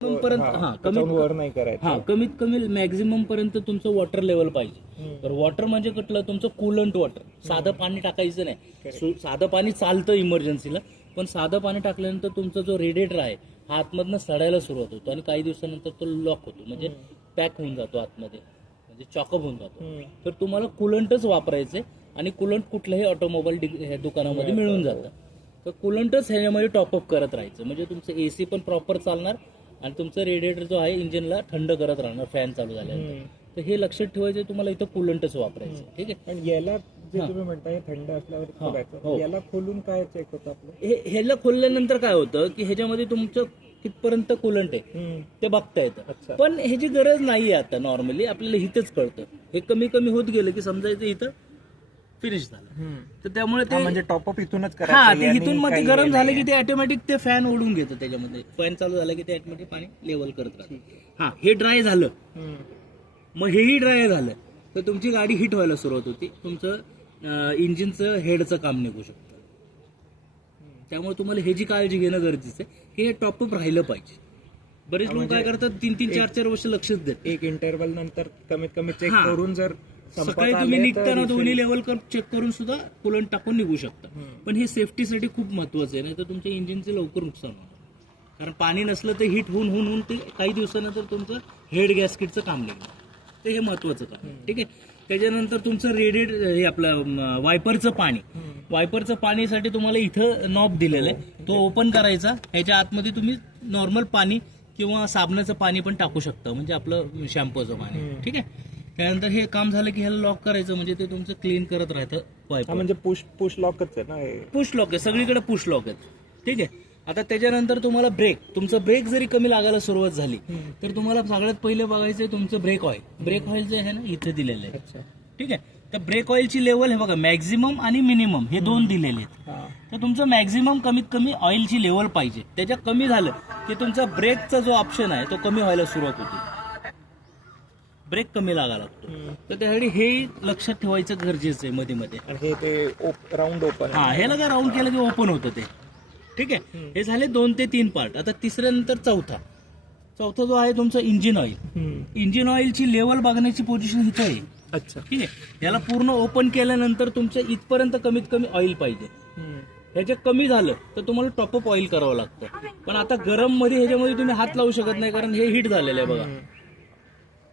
पर्यंत हा, कमीत वर नाही करायचं. हा कमीत कमी मॅक्झिमम पर्यंत तुमचं वॉटर लेवल पाहिजे. तर वॉटर म्हणजे कुठलं? तुमचं कुलंट वॉटर साधं पाणी टाकायचं नाही. सु- साधं पाणी चालतं इमर्जन्सीला पण साधं पाणी टाकल्यानंतर तुमचा जो रेडिएटर आहे हा आतमधनं सडायला सुरुवात होतो आणि काही दिवसानंतर तो लॉक होतो. म्हणजे पॅक होऊन जातो आतमध्ये. म्हणजे चॉकअप होऊन जातो. हम्म. तर तुम्हाला कुलंटच वापरायचे आणि कुलंट कुठल्याही ऑटोमोबाईल दुकानामध्ये मिळून जातं. तर कुलंटच ह्याच्यामध्ये टॉपअप करत राहायचं. म्हणजे तुमचं एसी पण प्रॉपर चालणार आणि तुमचं रेडिएटर जो आहे इंजिनला थंड करत राहणार फॅन चालू झाल्यानंतर. तर हे लक्षात ठेवायचं तुम्हाला इथं कुलंटच वापरायचं ठीक आहे? पण याला जे. तुम्ही म्हणताय थंड असल्यावर हा, याला खोलून काय चेक होतं आपलं? हे ह्याला खोलल्यानंतर काय होतं की ह्याच्यामध्ये तुमचं कितपर्यंत कुलंट आहे. ते बघता येतं. पण ह्याची गरज नाहीये आता नॉर्मली आपल्याला इथंच कळतं. हे कमी कमी होत गेलं की समजायचं इथं फिनिश झालं. तर त्यामुळे ते म्हणजे टॉपअप इथूनच हा ते इथून मग ते गरम झालं. की ते ऑटोमॅटिक ते फॅन ओढून घेतं त्याच्यामध्ये. फॅन चालू झाला की ते ऑटोमॅटिक पाणी लेवल करत राहतं. हा हे ड्राय झालं. मग हेही ड्राय झालं. तर तुमची गाडी हिट व्हायला सुरुवात होती. तुमचं इंजिनचं हेडचं काम निघू शकतं. त्यामुळे तुम्हाला ह्याची काळजी घेणं गरजेचं आहे. की हे टॉपअप राहिलं पाहिजे. बरेच लोक काय करतात तीन तीन चार चार वर्ष लक्षच देत एक इंटरव्हल नंतर कमीत कमी चेक. करून जर सकाळी तुम्ही निघताना दोन्ही लेवल चेक करून सुद्धा कुलंट टाकून निघू शकता. पण हे सेफ्टीसाठी खूप महत्वाचं आहे नाही तर तुमच्या इंजिनचे लवकर नुकसान होणार. कारण पाणी नसलं तर हिट होऊन होऊन होऊन ते काही दिवसानंतर तुमचं हेड गॅसकिटचं काम निघणार. ते हे महत्वाचं काम. ठीक आहे? त्याच्यानंतर तुमचं रेडेड हे आपलं वायपरचं पाणी. वायपरचं पाणीसाठी तुम्हाला इथं नॉब दिलेलं आहे. तो ओपन करायचा. ह्याच्या आतमध्ये तुम्ही नॉर्मल पाणी किंवा साबणाचं पाणी पण टाकू शकता. म्हणजे आपलं शॅम्पूचं पाणी. ठीक आहे? त्यानंतर हे काम झालं की ह्याला लॉक करायचं म्हणजे ते तुमचं क्लीन करत राहतं हा वायपर म्हणजे पुश पुश लॉकच आहे ना हे. पुश लॉक आहे सगळीकडे पुश लॉक आहेत. ठीक आहे? आता त्याच्यानंतर तुम्हाला ब्रेक तुमचं ब्रेक जरी कमी लागायला सुरुवात झाली. तर तुम्हाला सगळ्यात पहिले बघायचं आहे तुमचं ब्रेक ऑइल ब्रेक ऑइल जे आहे ना इथे दिलेलं आहे. अच्छा. ठीक आहे? तर ब्रेक ऑइलची लेवल हे बघा मॅक्झिमम आणि मिनिमम हे दोन दिलेले आहेत. हा. तर तुमचं मॅक्झिमम कमीत कमी ऑइलची लेवल पाहिजे. त्याच्या कमी झालं की तुमचा ब्रेकचा जो ऑप्शन आहे तो कमी व्हायला सुरुवात होते. ब्रेक कमी लागा लागतो. तर त्यासाठी हे लक्षात ठेवायचं गरजेचं आहे मध्ये मध्ये. आणि हे ते राऊंड ओपन हा ह्याला काय राऊंड केलं की ओपन होतं ते. ठीक आहे. हे झाले दोन ते तीन पार्ट आता तिसऱ्यानंतर चौथा. चौथा जो आहे तुमचं इंजिन ऑइल इंजिन ऑइलची लेवल बघण्याची पोझिशन इथं आहे. अच्छा. ठीक आहे? याला पूर्ण ओपन केल्यानंतर तुमच्या इथपर्यंत कमीत कमी ऑइल पाहिजे. ह्याच्या कमी झालं तर तुम्हाला टॉपअप ऑइल करावं लागतं. पण आता गरममध्ये ह्याच्यामध्ये तुम्ही हात लावू शकत नाही कारण हे हिट झालेलं आहे बघा.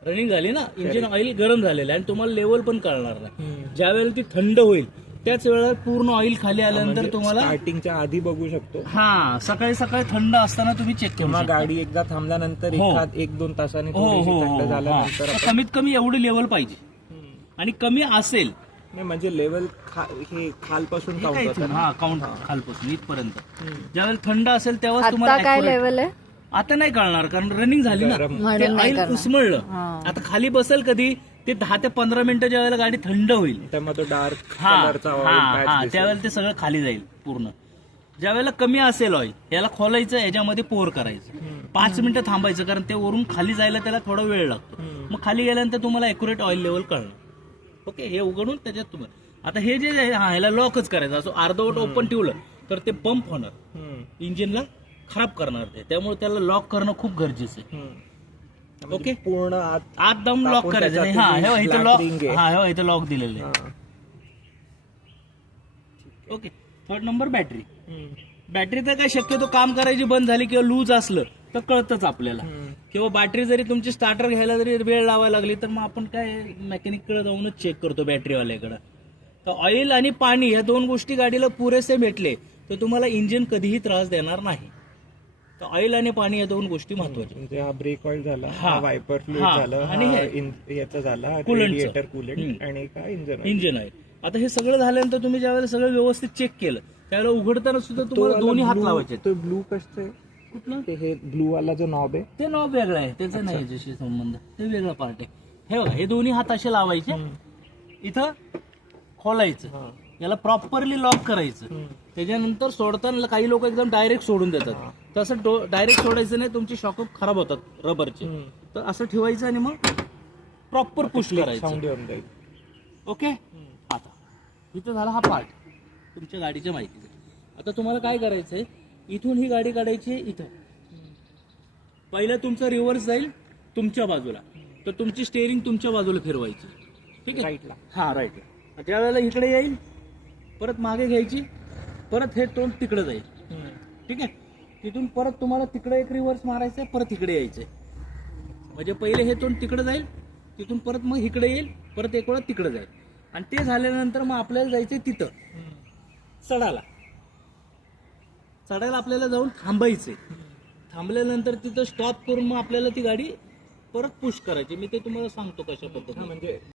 रनिंग झाली ना इंजिन ऑइल गरम झालेलं आहे आणि तुम्हाला लेवल पण कळणार नाही. ज्या वेळेला ती थंड होईल त्याच वेळेला पूर्ण ऑइल खाली आल्यानंतर म्हणजे तुम्हाला स्टार्टिंगच्या आधी बघू शकतो हा सकाळी सकाळी थंड असताना तुम्ही चेक करू किंवा शकता. गाडी एकदा थांबल्यानंतर हो. एखाद एक दोन तासांनी हो थोडीशी हो थंड झाल्यानंतर कमीत कमी एवढी लेवल पाहिजे. आणि कमी असेल नाही म्हणजे लेवल हे खालपासून हे काउंट हा काउंट खालपासून इथपर्यंत. ज्यावेळेला थंड असेल तेव्हा तुम्हाला आता काय लेवल आहे आता नाही कळणार कारण रनिंग झाली ना. ते ऑइल. उस्मळलं. आता खाली बसेल कधी ते दहा ते पंधरा मिनिटं ज्या वेळेला गाडी थंड होईल. डार्क हा हा हा. त्यावेळेला ते सगळं खाली जाईल पूर्ण. ज्या वेळेला कमी असेल ऑइल याला खोलायचं याच्यामध्ये पोर करायचं. पाच मिनिटं थांबायचं कारण ते वरून खाली जायला त्याला थोडा वेळ लागतो. मग खाली गेल्यानंतर तुम्हाला अॅक्युरेट ऑइल लेवल कळणार. ओके हे उघडून त्याच्यात तुम्हाला आता हे जे आहे, हा ह्याला लॉकच करायचं. असं अर्धवट ओपन ठेवलं तर ते पंप होणार. इंजिनला खराब करणार ते त्यामुळे त्याला लॉक करणं खूप गरजेचं आहे ओके. पूर्ण आत आत दम लॉक टाकून करायचं नाही त्याच्यात हा हे इथं लॉक ring आहे. हा हे बघ, इथं लॉक दिलेलं आहे. Okay third number battery hmm. Battery तर काय शक्यतो काम करायची बंद झाली किंवा लूज असलं तर कळतच आपल्याला हम्म. किंवा बॅटरी जरी तुमची स्टार्टर घ्यायला जरी वेळ लावायला लागली तर मग आपण काय मेकॅनिककडे जाऊनच चेक करतो बॅटरीवाल्याकडे तर ऑइल आणि पाणी या दोन गोष्टी गाडीला पुरेसे भेटले तर तुम्हाला इंजिन कधीही त्रास देणार नाही तर ऑइल आणि पाणी या दोन गोष्टी महत्त्वाच्या म्हणजे हा ब्रेक ऑइल झाला हा. वायपर हा. झालं आणि याचा झाला. Radiator coolant. आणि का इंजन इंजिन आहे आता हे सगळं झाल्यानंतर तुम्ही ज्यावेळेला सगळं व्यवस्थित चेक केलं त्यावेळेला उघडताना सुद्धा तुम्हाला दोन्ही हात लावायचे. तो ब्लू कसं आहे? कुठलं? ते हे ब्लू वाला जो नॉब आहे? ते नॉब वेगळं आहे त्याचा नाही याच्याशी संबंध. ते वेगळा पार्ट आहे. हे बघा हे दोन्ही हात असे लावायचे. इथं खोलायचं. याला प्रॉपरली लॉक करायचं. त्याच्यानंतर सोडताना काही लोक एकदम डायरेक्ट सोडून देतात. तसं डायरेक्ट सोडायचं नाही तुमचे शॉकअप खराब होतात रबरचे. तर असं ठेवायचं आणि मग प्रॉपर पुश करायचं. ओके आता इथं झाला हा पार्ट तुमच्या गाडीच्या माहितीचा. आता तुम्हाला काय करायचंय? इथून ही गाडी काढायची आहे इथं. पहिलं तुमचं रिव्हर्स जाईल तुमच्या बाजूला. तर तुमची स्टेअरिंग तुमच्या बाजूला फिरवायची. ठीक आहे? राईटला हा राईट ज्या वेळेला इकडे येईल परत मागे घ्यायची परत हे तोंड तिकडे जाईल. ठीक आहे? तिथून परत तुम्हाला तिकडे एक रिव्हर्स मारायचं आहे परत इकडे यायचंय. म्हणजे पहिले हे तोंड तिकडे जाईल तिथून परत मग इकडे येईल परत एक वेळा तिकडे जाईल. आणि ते झाल्यानंतर मग आपल्याला जायचंय तिथं चढायला. चढायला आपल्याला जाऊन थांबायचंय. थांबल्यानंतर तिथं स्टॉप करून मग आपल्याला ती गाडी परत पुश करायची. मी ते तुम्हाला सांगतो कशा पद्धतीने. म्हणजे